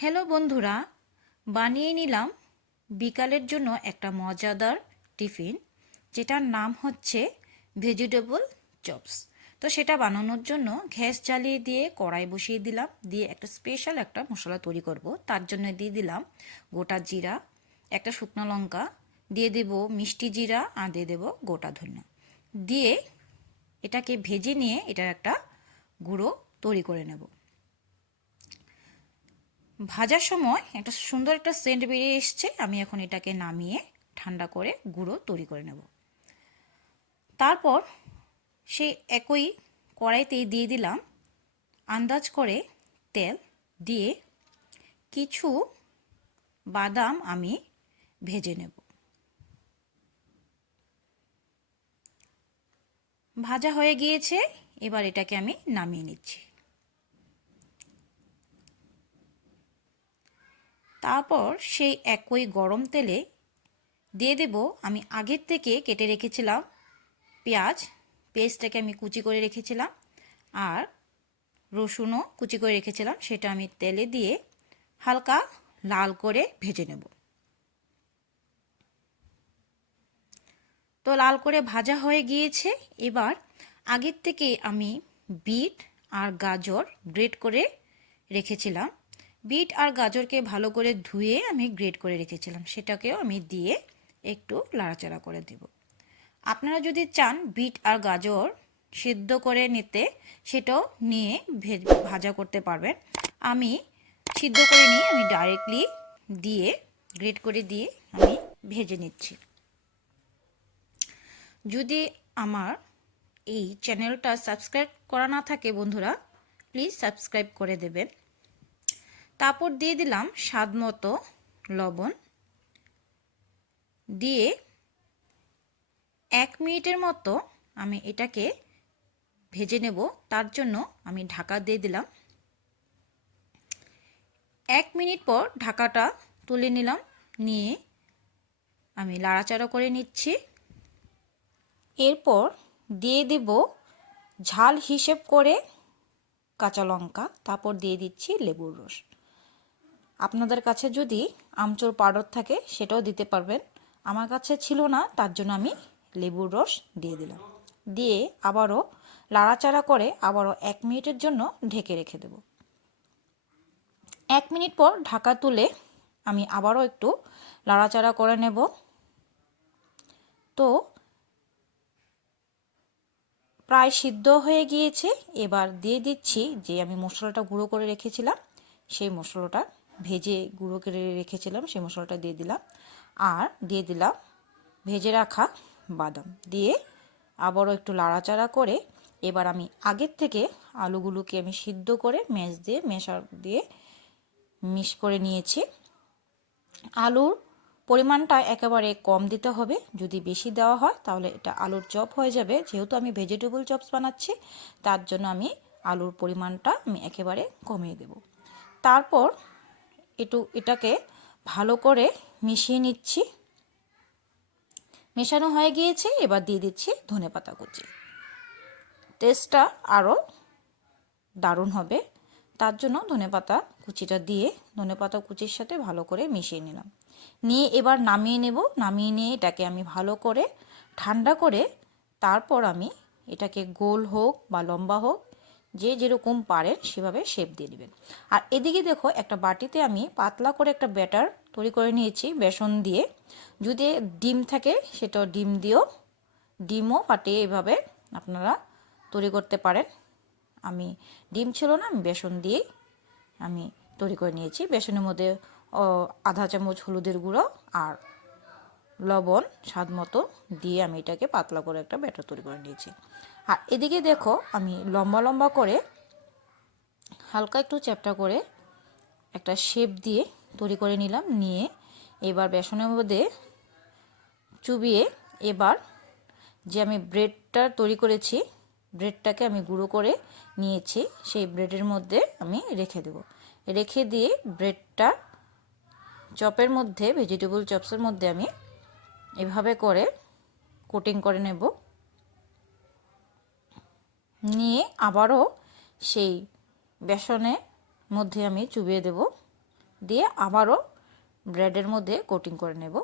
Hello বন্ধুরা, বানিয়ে নিলাম বিকালের জন্য একটা মজাদার টিফিন, যেটার নাম হচ্ছে ভেজিটেবল চপস। তো সেটা বানানোর জন্য গ্যাস জ্বালিয়ে দিয়ে কড়াই বসিয়ে দিলাম, দিয়ে একটা স্পেশাল একটা মশলা তৈরি করব। তার জন্য দিয়ে দিলাম গোটা জিরা, একটা শুকনো লঙ্কা, দিয়ে দেব মিষ্টি জিরা, আর দিয়ে দেবো গোটা ধনিয়া। দিয়ে এটাকে ভেজে নিয়ে এটার একটা গুঁড়ো তৈরি করে নেব। ভাজার সময় একটা সুন্দর একটা সেন্ট বেরিয়ে এসছে। আমি এখন এটাকে নামিয়ে ঠান্ডা করে গুঁড়ো তৈরি করে নেব। তারপর সেই একই কড়াইতেই দিয়ে দিলাম আন্দাজ করে তেল দিয়ে কিছু বাদাম আমি ভেজে নেব। ভাজা হয়ে গিয়েছে, এবার এটাকে আমি নামিয়ে নিচ্ছি। তারপর সেই একই গরম তেলে দিয়ে দেব, আমি আগের থেকে কেটে রেখেছিলাম পেঁয়াজ, পেস্টটাকে আমি কুচি করে রেখেছিলাম আর রসুনও কুচি করে রেখেছিলাম, সেটা আমি তেলে দিয়ে হালকা লাল করে ভেজে নেব। তো লাল করে ভাজা হয়ে গিয়েছে, এবার আগের থেকে আমি বিট আর গাজর গ্রেট করে রেখেছিলাম। বিট আর গাজরকে ভালো করে ধুয়ে আমি গ্রেট করে রেখেছিলাম। সেটাকেও আমি দিয়ে একটু লাড়াচাড়া করে দেব। আপনারা যদি চান বিট আর গাজর সিদ্ধ করে নিতে, সেটাও নিয়ে ভাজা করতে পারবেন। আমি সিদ্ধ করে নিয়ে আমি ডাইরেক্টলি দিয়ে, গ্রেট করে দিয়ে আমি ভেজে নিচ্ছি। যদি আমার এই চ্যানেলটা সাবস্ক্রাইব করা না থাকে বন্ধুরা প্লিজ সাবস্ক্রাইব করে দেবেন। তারপর দিয়ে দিলাম স্বাদ মতো লবণ। দিয়ে এক মিনিটের মতো আমি এটাকে ভেজে নেব, তার জন্য আমি ঢাকা দিয়ে দিলাম। এক মিনিট পর ঢাকাটা তুলে নিলাম, নিয়ে আমি লাড়াচাড়া করে নিচ্ছি। এরপর দিয়ে দেব ঝাল হিসেব করে কাঁচা লঙ্কা, তারপর দিয়ে দিচ্ছি লেবুর রস। আপনাদের কাছে যদি আমচোর পাউডার থাকে, সেটাও দিতে পারবেন। আমার কাছে ছিল না, তার জন্য আমি লেবুর রস দিয়ে দিলাম। দিয়ে আবারও লাড়াচাড়া করে আবারও এক মিনিটের জন্য ঢেকে রেখে দেব। এক মিনিট পর ঢাকা তুলে আমি আবারও একটু লাড়াচাড়া করে নেব। তো, প্রায় সিদ্ধ হয়ে গিয়েছে। এবার দিয়ে দিচ্ছি যে আমি মশলাটা গুঁড়ো করে রেখেছিলাম, সেই মশলাটা ভেজে গুঁড়ো করে রেখেছিলাম, সেই মশলাটা দিয়ে দিলাম। আর দিয়ে দিলাম ভেজে রাখা বাদাম। দিয়ে আবারও একটু লাড়াচাড়া করে এবার আমি আগের থেকে আলুগুলোকে আমি সিদ্ধ করে ম্যাশ দিয়ে মেশা দিয়ে মিশ করে নিয়েছি। আলুর পরিমাণটা একেবারে কম দিতে হবে, যদি বেশি দেওয়া হয় তাহলে এটা আলুর চপ হয়ে যাবে। যেহেতু আমি ভেজিটেবল চপস বানাচ্ছি, তার জন্য আমি আলুর পরিমাণটা আমি একেবারে কমিয়ে দেব। তারপর একটু এটাকে ভালো করে মিশিয়ে নিচ্ছি। মেশানো হয়ে গিয়েছে, এবার দিয়ে দিচ্ছি ধনে পাতা কুচি। টেস্টটা আরও দারুণ হবে। তার জন্য ধনে পাতা কুচিটা দিয়ে ধনে পাতা কুচির সাথে ভালো করে মিশিয়ে নিলাম। নিয়ে এবার নামিয়ে নেব। নামিয়ে নিয়ে এটাকে আমি ভালো করে ঠান্ডা করে তারপর আমি এটাকে গোল হোক বা লম্বা হোক যে যেরকম পারেন সেভাবে শেপ দিয়ে নেবেন আর এদিকে দেখো একটা বাটিতে আমি পাতলা করে একটা ব্যাটার তৈরি করে নিয়েছি, বেসন দিয়ে। যদি ডিম থাকে সেটাও ডিম দিয়েও, ডিমও ফাটিয়ে এভাবে আপনারা তৈরি করতে পারেন। আমি ডিম ছিল না, আমি বেসন দিয়েই আমি তৈরি করে নিয়েছি। বেসনের মধ্যে আধা চামচ হলুদের গুঁড়ো আর লবণ, স্বাদ মতো দিয়ে আমি এটাকে পাতলা করে একটা ব্যাটার তৈরি করে নিয়েছি। আর এদিকে দেখো, আমি লম্বা লম্বা করে হালকা একটু চ্যাপটা করে একটা শেপ দিয়ে তৈরি করে নিলাম। নিয়ে এবার বেসনের মধ্যে চুবিয়ে এবার যে আমি ব্রেডটা তৈরি করেছি, ব্রেডটাকে আমি গুঁড়ো করে নিয়েছি, সেই ব্রেডের মধ্যে আমি রেখে দেব। রেখে দিয়ে ব্রেডটা চপের মধ্যে, ভেজিটেবল চপসের মধ্যে আমি এভাবে করে কোটিং করে নেব। নিয়ে আবারও সেই বেসনে মধ্যে আমি চুবিয়ে দেব। দিয়ে আবারও ব্রেডের মধ্যে কোটিং করে নেব।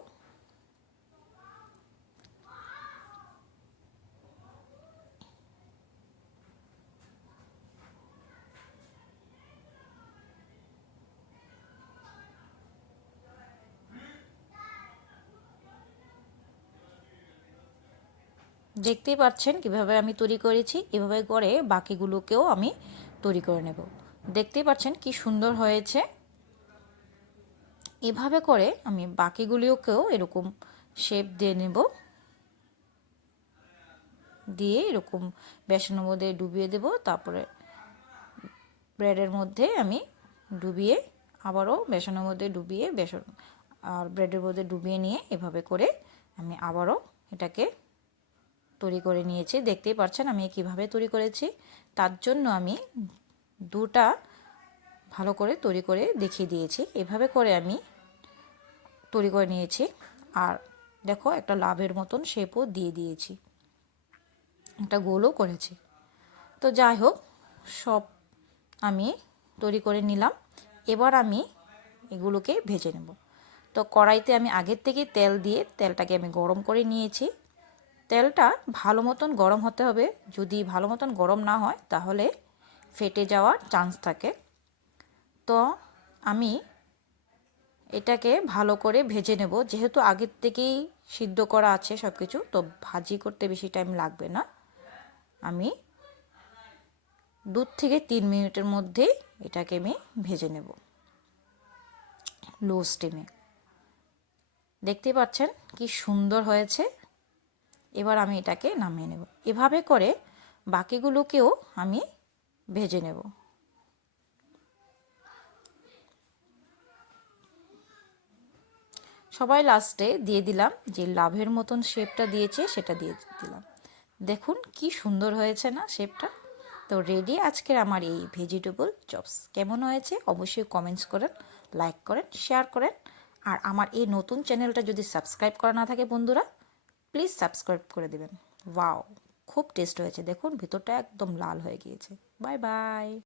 দেখতেই পাচ্ছেন কীভাবে আমি তৈরি করেছি, এভাবে করে বাকিগুলোকেও আমি তৈরি করে নেব। দেখতেই পাচ্ছেন কি সুন্দর হয়েছে। এভাবে করে আমি বাকিগুলিওকেও এরকম শেপ দিয়ে নেব। দিয়ে এরকম বেসনের মধ্যে ডুবিয়ে দেব, তারপরে ব্রেডের মধ্যে আমি ডুবিয়ে আবারও বেসনের মধ্যে ডুবিয়ে বেসন আর ব্রেডের মধ্যে ডুবিয়ে নিয়ে এভাবে করে আমি আবারও এটাকে তৈরি করে নিয়েছি। দেখতেই পাচ্ছেন আমি কীভাবে তৈরি করেছি। তার জন্য আমি দুটা ভালো করে তৈরি করে দেখিয়ে দিয়েছি। এভাবে করে আমি তৈরি করে নিয়েছি। আর দেখো একটা লাভের মতন শেপও দিয়ে দিয়েছি। একটা গোলও করেছি। তো যাই হোক, সব আমি তৈরি করে নিলাম। এবার আমি এগুলোকে ভেজে নেব। তো কড়াইতে আমি আগের থেকে তেল দিয়ে তেলটাকে আমি গরম করে নিয়েছি। তেলটা ভালো মতন গরম হতে হবে। যদি ভালো মতন গরম না হয়, তাহলে ফেটে যাওয়ার চান্স থাকে। তো আমি এটাকে ভালো করে ভেজে নেব। যেহেতু আগের থেকেই সিদ্ধ করা আছে সব কিছু তো ভাজি করতে বেশি টাইম লাগবে না। আমি দু থেকে তিন মিনিটের মধ্যে এটাকে আমি ভেজে নেব। লো স্টিমে দেখতে পাচ্ছেন কি সুন্দর হয়েছে। এবার আমি এটাকে নামিয়ে নেব। এভাবে করে বাকিগুলোকেও আমি ভেজে নেব। সবাই লাস্টে দিয়ে দিলাম যে লাভের মতন শেপটা দিয়েছে সেটা দিয়ে দিলাম। দেখুন কি সুন্দর হয়েছে না শেপটা তো রেডি আজকের আমার এই ভেজিটেবল চপস কেমন হয়েছে অবশ্যই কমেন্টস করেন লাইক করেন শেয়ার করেন। আর আমার এই নতুন চ্যানেলটা যদি সাবস্ক্রাইব করা না থাকে বন্ধুরা প্লিজ সাবস্ক্রাইব করে দেবেন। ওয়াও, খুব টেস্ট হয়েছে। দেখুন, ভিতরটা একদম লাল হয়ে গিয়েছে। Bye bye.